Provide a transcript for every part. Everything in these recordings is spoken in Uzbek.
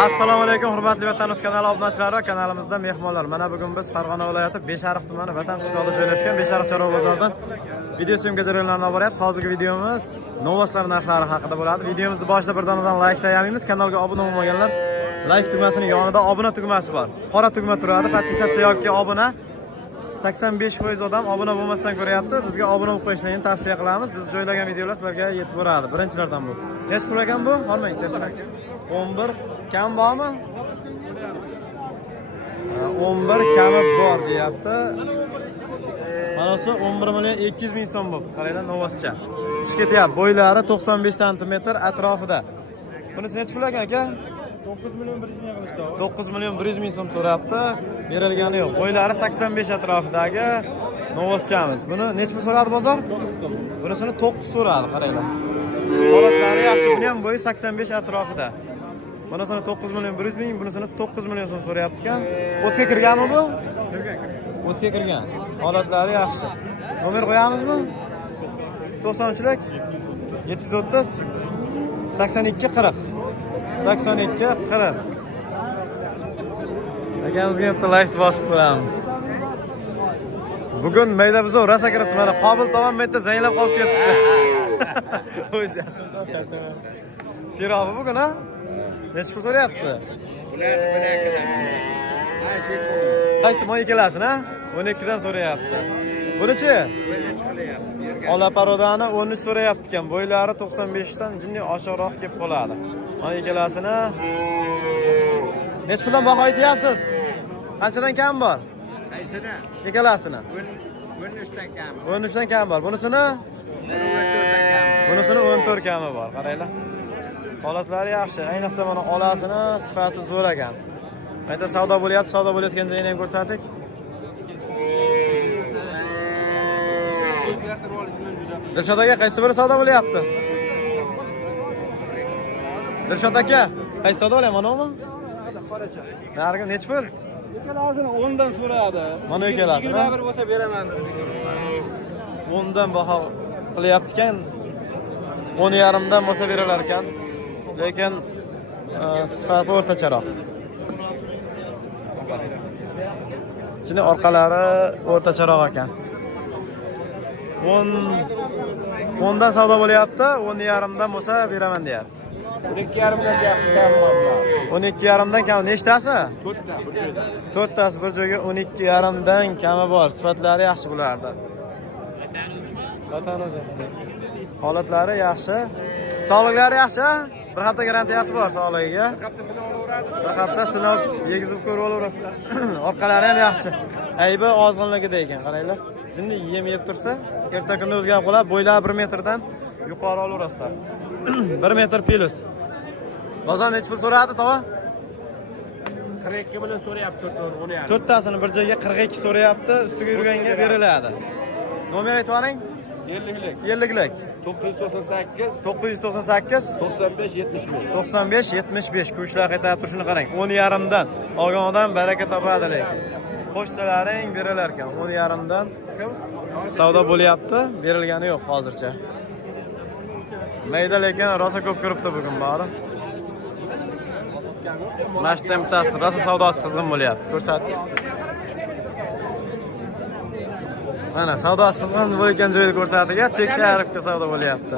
Assalomu alaykum hurmatli Vatandosh kanali obunachilari, kanalimizda mehmonlar. Mana bugun biz Farg'ona viloyati Beshariq tumani Vatan qishlog'ida joylashgan Beshariq chorva bozoridan video syomka jarayonlarini olib boryapmiz. Hozirgi videomiz novoslar narxlari haqida bo'ladi. Videomizni boshida bir donadan like tayyorlaymiz. Kanalga obuna bo'lmaganlar like tugmasining yonida obuna tugmasi bor. Qora tugma turadi. Podpisatsiya yoki obuna 85% odam obuna bo'lmasdan ko'ryapti. Bizga obuna bo'lib qo'yishni tavsiya qilamiz. Biz joylagan videolar sizlarga yetib boradi. Birinchilardan bu. Nech pul ekan bu? Olmang, charchamak. 11 kam bormi? 11 kami bor deyapti. Mana shu 11 million 200 ming so'm bo'ldi. Qaranglar, novoscha. Ish ketyapti. Bo'ylari 95 sm atrofida. Bunisi nech pul ekan aka? 9 million 100 ming qilishdi. 9 million 100 ming so'm so'rabdi. Berilgani yo'q. Bo'ylari 85 atrofidagi novoschamiz. Buni nech pul so'radi bozor? Bunisini 9 so'radi, qaranglar. Holatlari yaxshi. Buni ham bo'yi 85 atrofida. Bunisini 9 million 100 ming, bunisini 9 million so'm so'rayapti ekan. O'tga kirganmi bu? O'tga kirgan. Holatlari yaxshi. Nomer qo'yamizmi? 90chilik 730 82 40. 82 40. Akamizga bitta like bosib qo'yamiz. Bugun mayda bizov rosa kiribdi. Mana Qobil tomon mayda zaynlab qolib ketibdi. O'zi yaxshi charchamaydi. Sirovi bugun ha? Nech pul so'rayapti? Bularni bilan kelasiz. Qaysi moy kelasini, ha? 12 dan so'rayapti. Buni-chi? Ola parodani 13 so'rayapti ekan. Bo'ylari 95 dan jinni oshiqroq kelib qoladi. Moy kelasini nech puldan baho aytyapsiz? Qanchadan kam bor? Qaysini? Ekalasini. 13 dan kam. 13 dan kam bor. Bunisini? 14 dan kam. Bunisini 14 kami bor. Qaranglar. Holatlari yaxshi. Ayniqsa mana olasini sifati zo'r ekan. Mayda savdo bo'lyapti, savdo bo'layotgan joyini ham ko'rsatik. Dilshod aka, qaysi biri savdo bo'lyapti? Dilshod aka, qaysi savdo bo'lyapti? Manami? Qoracha. Narigi nech pul? Ikkalasini 10 dan so'radi. Mana ikkalasini. 21 bo'lsa beraman. 10 dan baho qilyapti ekan. 10.5 dan bo'lsa beralar ekan. Lekin sifati o'rtacharoq. Shuni orqalari o'rtacharoq ekan. 10 dan savdo bo'lyapti, 10.5 dan bo'lsa beraman deyapti. 12.5 dan deyapsiz kam bor. 12.5 dan kam nechtasi? 4ta. 4tasi bir joyga 12.5 dan kami bor. Sifatlari yaxshi bulardan. Vatan o'zi. Holatlari yaxshi. Sog'liqlari yaxshi. Bir hafta garantiyasi bor sog'ligiga. Bir hafta sinov yegizib ko'rib olaverasizlar. Orqalari ham yaxshi. Aybi ozg'inligida ekan, qaranglar. Jinni yeb tursa, erta kunda o'zgarib qoladi. Bo'ylari 1 metrdan yuqori olaverasizlar. 1 metr plus. Bozor nech pul so'radi, tova? 42 million so'rayapti, 10 yarim. 4tasini bir joyga 42 so'rayapti, ustiga yurganga beriladi. Nomer aytib yuboring. 50lik. 50lik. 998 998 95 75. 95 75 kuchlar qaytarib turishini qarang. 10.5 dan olgan odam baraka topadi lekin. Pochtalaring berilar ekan. 10.5 dan savdo bo'lyapti, berilgani yo'q hozircha. Mayda lekin rosa ko'p kiribdi bugun bari. Mashta bittasi rosa savdosi qizg'in bo'lyapti. Ko'rsating. Mana savdosi qizg'in bo'layotgan joyda ko'rsatiga chek sharifga savdo bo'lyapti.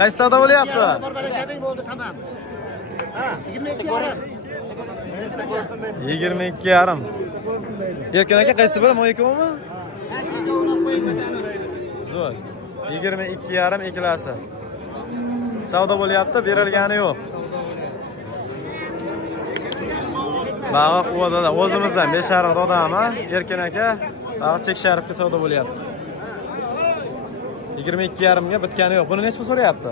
Qaysi savdo bo'lyapti? Barakating bo'ldi, tamam. Ha, 22.5. Erkin aka qaysi biri? Mo'yikomi? Zo'r. 22.5 ikkalasi. Savdo bo'lyapti, berilgani yo'q. Bag'oq o'dada o'zimizdan Beshariq odami, Erkin aka bag'oq chek sharifga savdo bo'lyapti. 22.5 ga bitgani yo'q. Buni nech pul so'rayapti?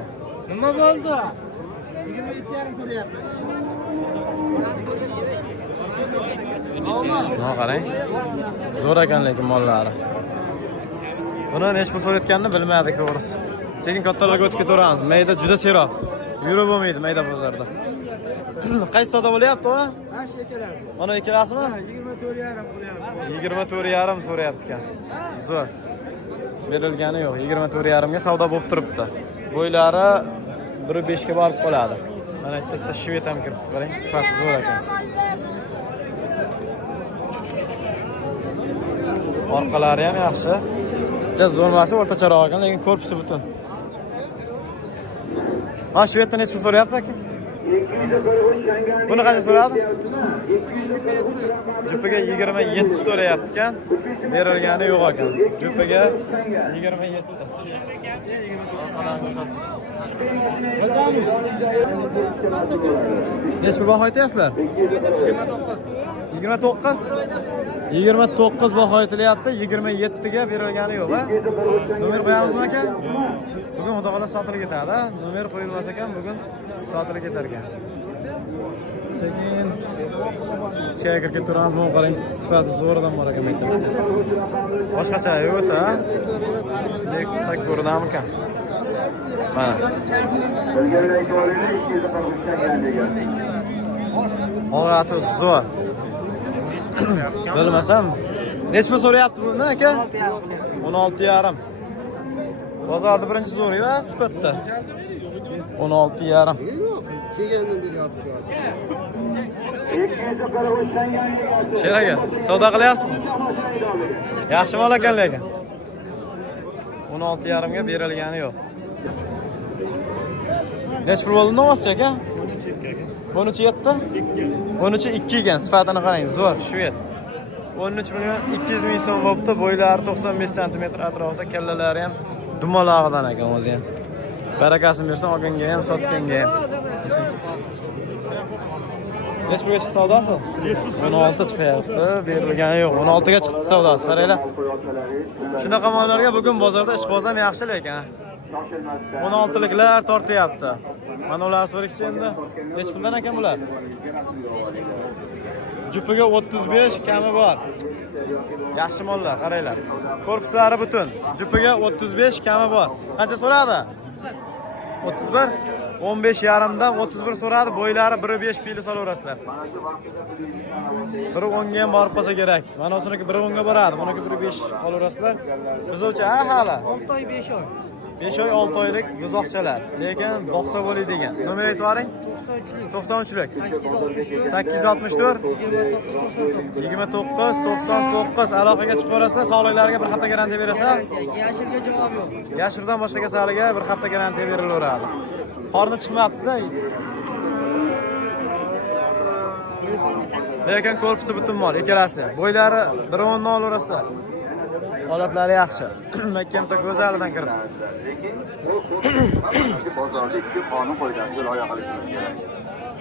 Nima bo'ldi? 22.5 so'rayapti. Mana qarang. Zo'r ekan lekin mollari. Buni nech pul so'rayotganini bilmadik to'g'risi. Sekin kattalarga o'tib ketaveramiz. Mayda juda seroq. Yurib bo'lmaydi mayda bozorda. Qaysi savdo bo'lyapti o? Shu ikkalasi. Mana ikkalasimi? 24.5 qilyapti. 24.5 so'rayapti ekan. Zo'r. Berilgani yo'q. 24.5 ga savdo bo'lib turibdi. Bo'ylari 1.5 ga borib qoladi. Mana bitta shvet ham kiribdi, qarang, sifati zo'r ekan. Orqalari ham yaxshi. Jaz zo'rmasi o'rtacharoq ekan, lekin korpusi butun. Mana shvetdan necha so'rayapti aka? Buni qancha so'radi? Jupiga 27 so'rayapti ekan. Berilgani yo'q ekan. Jupiga 27. Necha pul baho aytyapsizlar? 29. 29 baho aytilyapti. 27 ga berilgani yo'q, ha? Nomer qo'yamizmi aka? Bugun xudo xolos sotilib ketadi. Nomer qo'yilmas ekan, bugun sotilib ketar ekan. Sekin ichga kirib turamiz, bu qarang, sifati zo'ridan bor ekan maktabda. Boshqacha yo'q-a? Lek sak ko'rinami ekan? Mana. Og'ati zo'r. Bilmasam, nechmi so'rayapti buni aka? 16,5. Bozorda birinchi zo'ri-va, sifatda. 16,5. Kelgandan beri yopishyapti. Sher aka, savdo qilyapsizmi? Yaxshi mol ekan lekin. 16,5 ga berilgani yo'q. Necha pul bo'ldi novoschi aka? 13,7. 13,2 ekan, sifatini qarang, zo'r, shvet. 13 million 200 ming so'm bo'libdi, bo'ylari 95 sm atrofida, kallalari ham dumalog'idan ekan o'zi ham. Barakasini bersin, olganga ham, sotganga ham. Necha pulga chiqdi savdosi? 16 chiqyapti, berilgani yo'q. 16 ga chiqibdi savdosi, qaranglar. Shunaqa mollarga bugun bozorda ishqiboz ham yaxshi lekin. 16liklar tortyapti. Mana ularni so'raychi endi. Necha puldan ekan bular? Jupiga 35, kami bor. Yaxshi mollar, qaranglar. Korpuslari butun. Jupiga 35, kami bor. Qancha so'radi? 31. 15,5 dan 31 so'radi. Bo'ylari 1.5 pili solaverasizlar. 1.10 ga ham borib qolsa kerak. Mana o'siniki 1.10 ga boradi, buniki 1.5 olaverasizlar. Bizovcha hali 6 oy 5 oy. 5 oy 6 oylik buzoqchalar. Lekin boqsa bo'ladi degan. Nomer aytib boring. 93lik. 864 29 99 aloqaga chiqaverasizlar. Sog'liqlariga bir hafta garantiya berasiz. Yashirga javob yo'q. Yashirdan boshqa kasalligiga bir hafta garantiya berilaveradi. Qorni chiqmayapti-da. Lekin korpusi butun mol, ikkalasi. Bo'ylari 1.10 olaverasizlar. Holatlari yaxshi. Makkamda go'zalidan kiribdi. Bozorda ikki qonun qo'ygan, yo'l oyoq qilishimiz kerak.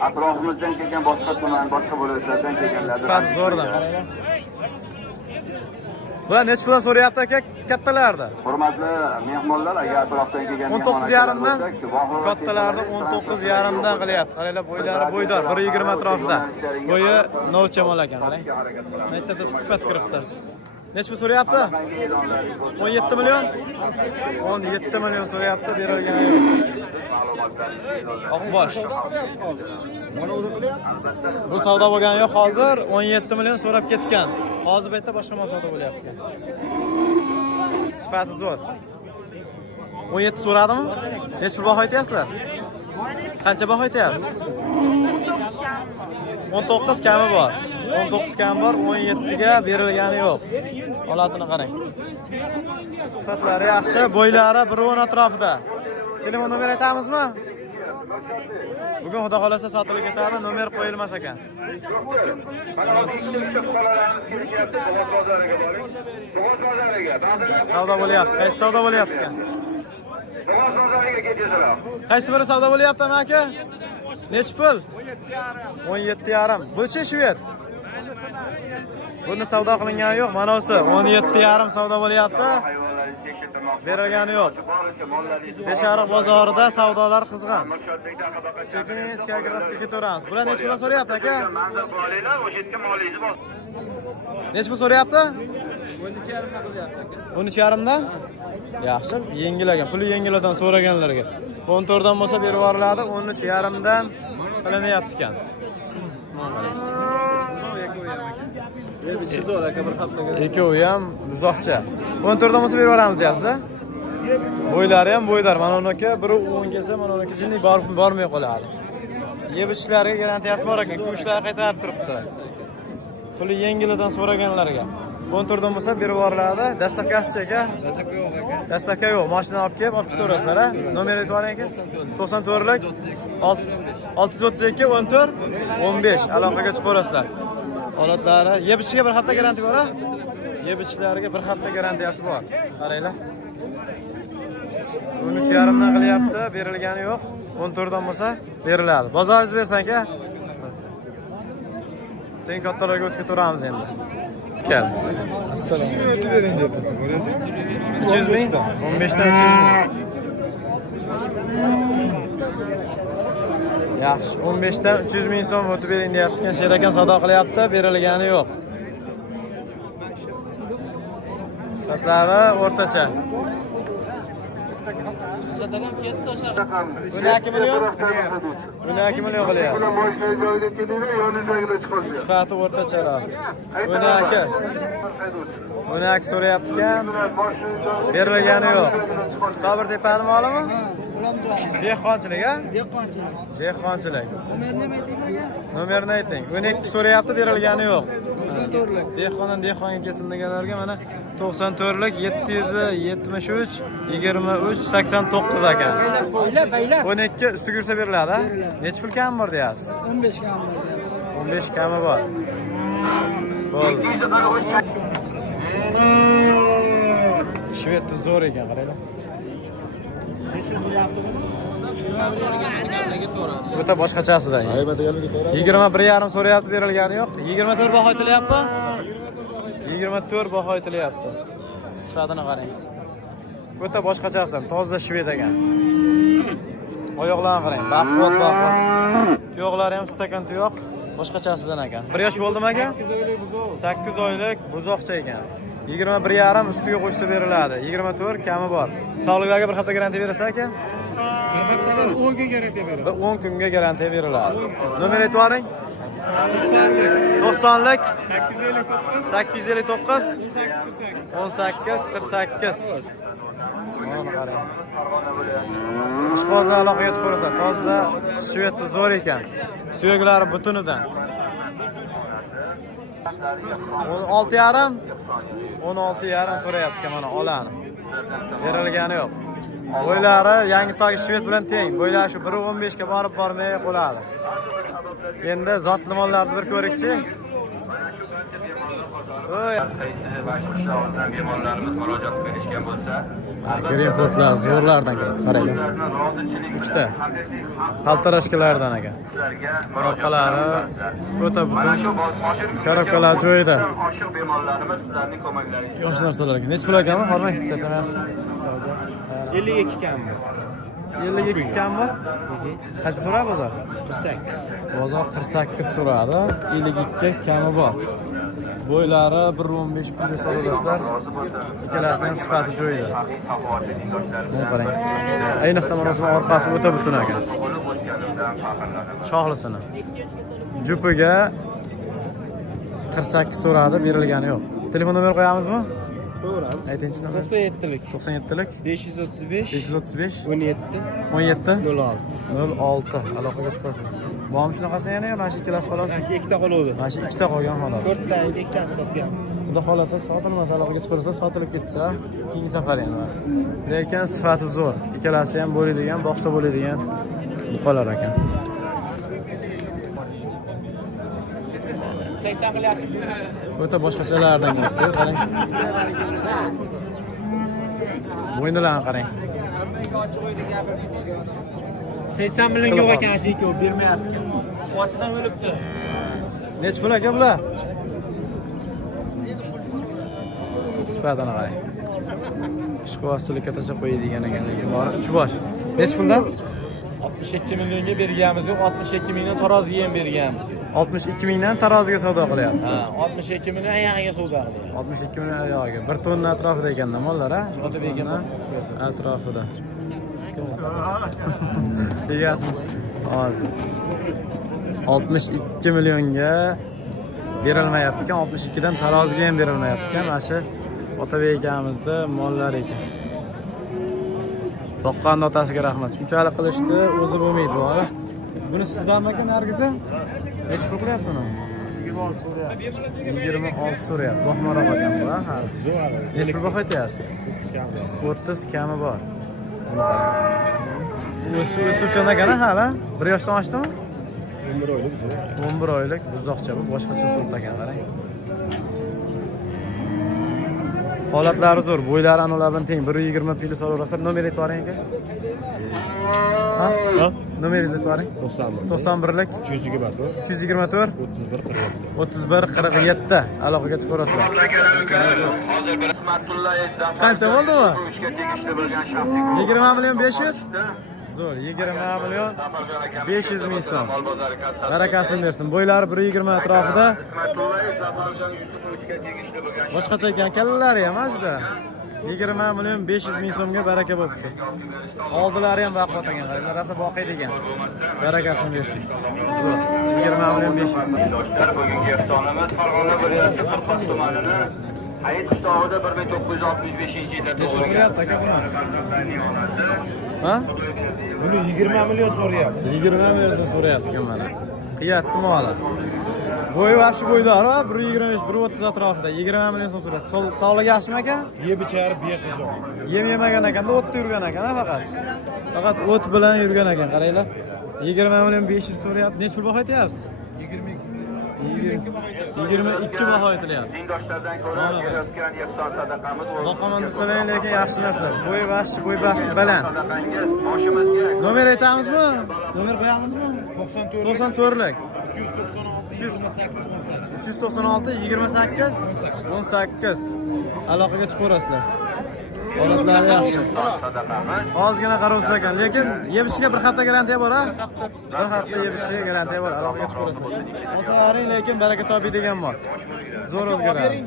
Atrofimizdan kelgan boshqa tuman, boshqa viloyatlardan kelganlar. Sifat zo'rdan qaranglar. Bular necha puldan so'rayapti aka kattalarda? Hurmatli mehmonlar, agar atrofdan kelgan 19,5 dan kattalarda 19,5 dan qilyapti. Qaranglar, bo'ylari bo'ydor, 1.20 atrofida. Bo'yi novcha mol ekan, qarang. Aytda sifat kiribdi. Necha pul so'rayapti? 17 million. 17 million so'rayapti, berilgani yo'q. Oqbosh. Bu savdo bo'lgani yo'q, hozir 17 million so'rab ketgan. Hozir bu yerda boshqa mol savdo bo'lyapti ekan. Sifati zo'r. 17 so'radimi? Necha pul baho aytyapsizlar? Qancha baho aytyapsiz? 19 kami bor. 19 kami bor, 17 ga berilgani yo'q. Holatini qarang. Sifatlari yaxshi, bo'ylari 1.10 atrofida. Telefon nomer aytamizmi? Bugun xudo xolasa sotilib ketadi, nomer qo'yilmas ekan. Savdo bo'lyapti. Qaysi savdo bo'lyapti ekan? Qaysi biri savdo bo'lyapti aka? Necha pul? 17,5. Bu-chi shvet? Buni savdo qilingani yo'q, mana o'si 17,5 savdo bo'lyapti. Berilgani yo'q. Beshariq bozorida savdolar qizg'in. Sekin ichkariga kirib ketaveramiz. Bular necha puldan so'rayapti aka? Necha pul so'rayapti? 13,5 dan. Yaxshi, yengil ekan. Puli yengildan so'raganlarga. 14 dan bo'lsa berib yuboriladi, 13,5 dan qilinyapti ekan. Ikkovi ham uzoqcha. 14 dan bo'lsa berib yuboramiz deyapsiz. Bo'ylari ham bo'ydor. Mana uniki biri 10 kelsa, mana uniki jinni bormay qoladi. Yeb ichishlariga garantiyasi bor ekan. Go'shtlar qaytarib turibdi. Puli yengilidan so'raganlarga. 14 dan bo'lsa berib yuboriladi. Dastavkasi aka. Dastavka yo'q. Mashina olib kelib, olib ketaverasizlar, ha? Nomer aytvoring aka. 94lik 632 14 15 aloqaga chiqaverasizlar. Holatlari yeb ichiga bir hafta garantiya bor, ha? Yeb ichishlariga bir hafta garantiyasi bor. Qaranglar. 13.5 dan qilyapti, berilgani yo'q. 14 dan bo'lsa beriladi. Bozoringiz bersan aka. Sen kattalarga o'tib ketaveramiz endi. Kel. Assalomu alaykum. 300 ming? 15 dan 300 ming. Yaxshi, 15 dan 300 ming so'm o'tib bering deyapti. Sher akam savdo qilyapti, berilgani yo'q. Sifatlari o'rtacha. Buni 2 million? Buni 2 million qilyapti. Sifati o'rtacharoq. Buni aka. Buni aka so'rayapti ekan. Berilgani yo'q. Sabr tepani molimi? Dehqonchilik, ha? Dehqonchilik. Nomerni ayting. 12 so'rayapti, berilgani yo'q. Dehqondan dehqonga kesilganlarga mana 94lik 773 23 89 ekan. 12 ustiga yursa beriladi, ha? Necha pul kami bor deyapsiz? 15 kam bor deyapsiz. 15 kami bor. Bo'ldi. Shved zo'r ekan, qaranglar. O'ta boshqachasidan. 21.5 so'rayapti, berilgani yo'q. 24 baho aytilyapti. 24 baho aytilyapti. Sifatini qarang. O'ta boshqachasidan, toza shved ekan. Oyoqlarni qarang, baquvvat. Tuyoqlari ham stakan tuyoq, boshqachasidan ekan. 1 yosh bo'ldimi aka? 8 oylik buzoqcha ekan. 21.5 ustiga qo'shsa beriladi. 24 kami bor. Sog'liqlarga bir hafta garantiya berasiz aka? 10 kun garantiya beradi. 10 kunga garantiya beriladi. Nomer aytvoring. 90lik 859 1848. Mana qarang. Ishqozdan aloqaga chiqaverasizlar. Toza shved zo'r ekan. Suyaklari butunidan. 16.5 16.5 so'rayapti mana olani. Berilgani yo'q. Bo'ylari yangi togi shved bilan teng. Bo'ylari shu 1.15 ga borib bormay qoladi. Endi zotli mollarni bir ko'rikchi. Oy. Greenfordlar zo'rlardan keladi, qaranglar. Ikkita. Qaltarashkalardan ekan. Orqalari o'ta butun. Korobkalar joyida. Yosh narsalar ekan. Necha pul ekanmi? Hormang, charchamaysiz. 52 kam bor. 52 kam bor. Qancha so'radi bozor? 48. Bozor 48 so'radi. 52 kami bor. Bo'ylari 1.15 pulga so'radasizlar. Ikkalasining ham sifati joyida. Mana qarang. Ayniqsa mana shu orqasi o'ta butun ekan. Shohlisini. Jupiga 48 so'radi, berilgani yo'q. Telefon nomer qo'yamizmi? To'g'ri. Aytingchi nomer. 97lik 97lik 535 535 17 17 06. 06 aloqaga chiqasiz. Bormi shunaqasi yana mana shu ikkalasi xolos. Mana shu ikkita qoluvdi. Mana shu ikkita qolgan xolos. 4 ta ikkitani sotganmiz. Xudo xolasa sotilmasa aloqaga chiqarsa sotilib ketsa, keyingi safar endi. Lekin sifati zo'r. Ikkalasi ham bo'ladigan, boqsa bo'ladigan buqalar ekan. 80 qilyapti. O'ta boshqachalardan kelsa, qarang. Bo'yinlarni qarang. 80 million yo'q ekan, shu ikkovi bermayapti. Ochidan o'libdi. Nech pul aka bular? Sifatini qarang. Ishqovostilikka tashlab qo'yadigan ekan, lekin bor. 3 bosh. Nech puldan? 62 millionga berganimiz yo'q, 62 mingdan taroziga ham berganmiz. 62 mingdan taroziga savdo qilyapti. Ha, 62 million oyog'iga savdo qilyapti. 62 million oyog'iga. 1 tonna atrofida ekanda mollar, ha? Otabekka atrofida. Degasizmi? Hozir 62 millionga berilmayapti ekan, 62 dan taroziga ham berilmayapti ekan. Mana shu Otabek akamizda mollar ekan. Boqqan otasiga rahmat. Shunchalik qilishdi, o'zi bo'lmaydi bu, ha? Buni sizdanmi aka nargisi? Nechi pul qilyaptimi? 26 so'rayapti. Boqmaroq ekan bu, ha. Nechi pul baho aytyapsiz? 30 kami bor. O'suvchan ekan hali. 1 yoshdan oshdimi? 11 oylik buzoqcha bu, boshqacha sort ekan qarang. Holatlari zo'r, bo'ylari anolar bilan teng. 120 pili so'rasalar, nomer aytib yuboring aka. Ha? Nomeringizni aytib yuboring. 91lik 324 31 47 aloqaga chiqaverasizlar. Qancha bo'ldi bu? 20 million 500? Zo'r, 20 million 500 ming so'm. Barakasini bersin. Bo'ylari 120 atrofida. Boshqacha ekan, kallalari ham juda. 20 million 500 ming so'mga baraka bo'libdi. Oldilari ham baquvvat ekan, qaranglar, rosa boqiy degan. Barakasini bersin. Zo'r, 20 million 500 so'm. Bugungi aftonamiz Farg'ona viloyati Qirg'oq tumanini Hayit qishlog'ida 1965-yilda tug'ilgan. Ha? Buni 20 million so'rayapti. 20 million so'm so'rayapti ekan mana. Qiyatdi moli. Bo'yi vaqti bo'ydor va 125 130 atrofida 20 million so'm so'rayapti. Sog'ligi yaxshimi aka? Yeb ichari beqizo. Yemagan ekan, o'tda yurgan ekan faqat. Faqat o't bilan yurgan ekan, qaranglar. 20 million 500 so'rayapti. Necha pul baho aytyapsiz? 22 baho aytilyapti. Tengdoshlardan ko'ra kelayotgan iftor sadaqamiz Boqaman desalar lekin yaxshi narsa. Bo'yi vaqti bo'y basti baland. sadaqangiz boshimizga Nomer aytamizmi? Nomer qo'yamizmi? 94lik 396 28 18 aloqaga chiqaverasizlar. Holatlari yaxshi. Ozgina qarov ekan, lekin yemishiga bir hafta garantiya bor, ha? Bir hafta yemishiga garantiya bor, aloqaga chiqaverasizlar. Olsalaring, lekin baraka topadigan bor. Zo'r o'zgaradi.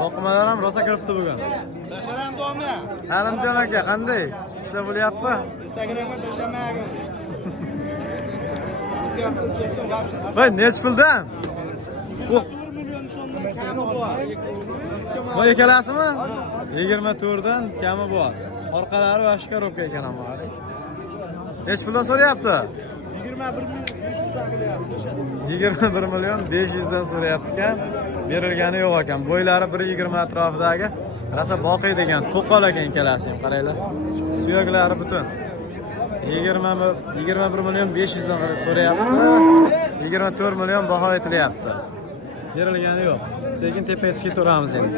Boqmalar ham rosa kiribdi bugun. Halimjon aka, qanday? Ishlar bo'lyapti? Instagramga tashlamagan. Voy, nech puldan? 4 million so'mdan kami bor. Voy, ikkalasimi? 24 dan kami bor. Orqalari boshqa korobka ekan ham. Nech puldan so'rayapti? 21 million 500 dan so'rayapti ekan. Berilgani yo'q ekan. Bo'ylari 120 atrofidagi rosa boqiy degan, to'qol ekan ikkalasi ham, qaranglar. Suyaklari butun. 21 million 500 dan so'rayapti. 24 million baho aytilyapti. Berilgani yo'q. Sekin tepaga chiqib turamiz endi.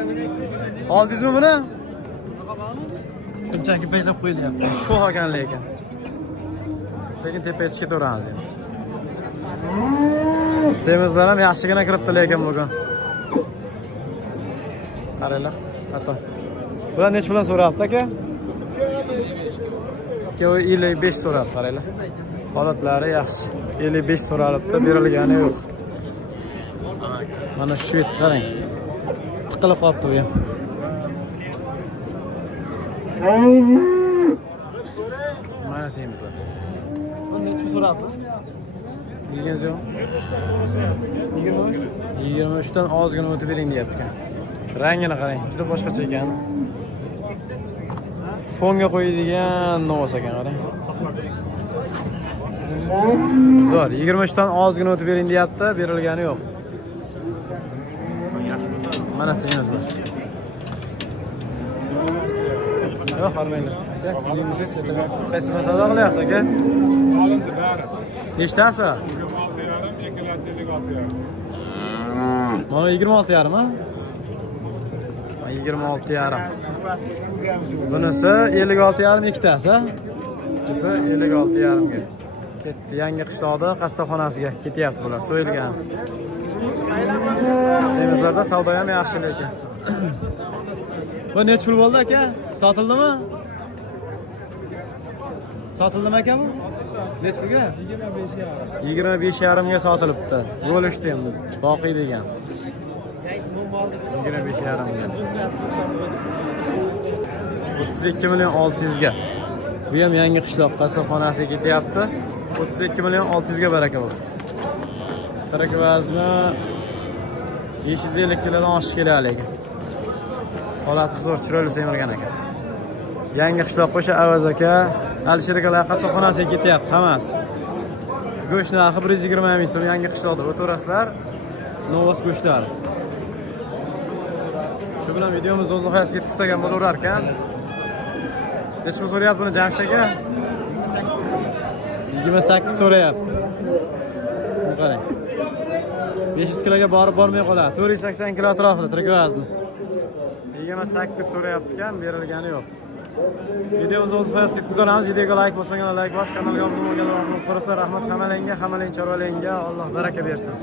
Oldingizmi buni? Shunchaki baylab qo'yilyapti. Shu ekan lekin. Sekin tepaga chiqib turamiz endi. Semizlar ham yaxshigina kiribdi lekin bugun. Qaranglar, hatto. Bular nech bilan so'rayapti aka? 55 so'rayapti, qaranglar. Holatlari yaxshi. 55 so'ralibdi, berilgani yo'q. Mana shu yerda qarang. Tiqilib qolibdi bu ham. Mana semizlar. Bu necha so'rayapti? 23 dan ozgina o'tib bering deyapti ekan. Rangini qarang, juda boshqacha ekan. Fonga qo'yadigan novos ekan, qarang. Zo'r, 23 dan ozgina o'tib bering deyapti, berilgani yo'q. Mana semizlar. Yo'q, qaranglar. Sizimiz qaysi masala qilyapsiz aka? Nechtasi? Mana 26,5 ha? 26,5. Bunisi 56,5 ikkitasi, ha? Jipi 56,5 ga. Ketdi. Yangi qishloqda qassobxonasiga ketyapti bular, so'yilgan. Semizlarda savdo ham yaxshi lekin. Bu necha pul bo'ldi aka? Sotildimi? Sotildimi aka bu? Necha pulga? 25,5 ga sotilibdi. Bo'lishdi endi. Boqiy degan. 25,5 ga. 32 million 600 ga. Bu ham yangi qishloq qassobxonasiga ketyapti. 32 million 600 ga baraka bo'ldi. Tirik vazni 550 kilodan oshish kerak lekin. Holati zo'r, chiroyli semirgan ekan. Yangi qishloq qo'sha Avaz aka Alisher aka qassobxonasiga ketyapti hammasi. Go'sht narxi 120 ming so'm yangi qishloqda o'tirasizlar. Novos go'shtlari. Shu bilan videomizni o'z nihoyasiga yetkazgan bo'laverar ekan. Necha pul so'rayapti buni Jamshid aka? 28 so'rayapti. Qarang. 500 kiloga borib bormay qoladi. 480 kilo atrofida tirik vazni. 28 so'rayapti ekan, berilgani yo'q. Videomizni o'z nihoyasiga yetkazamiz. Videoga like bosmaganlar like bos, kanalga obuna bo'lganlar obuna bo'lib, rahmat hammalarga, hammaning chorvalariga. Alloh baraka bersin.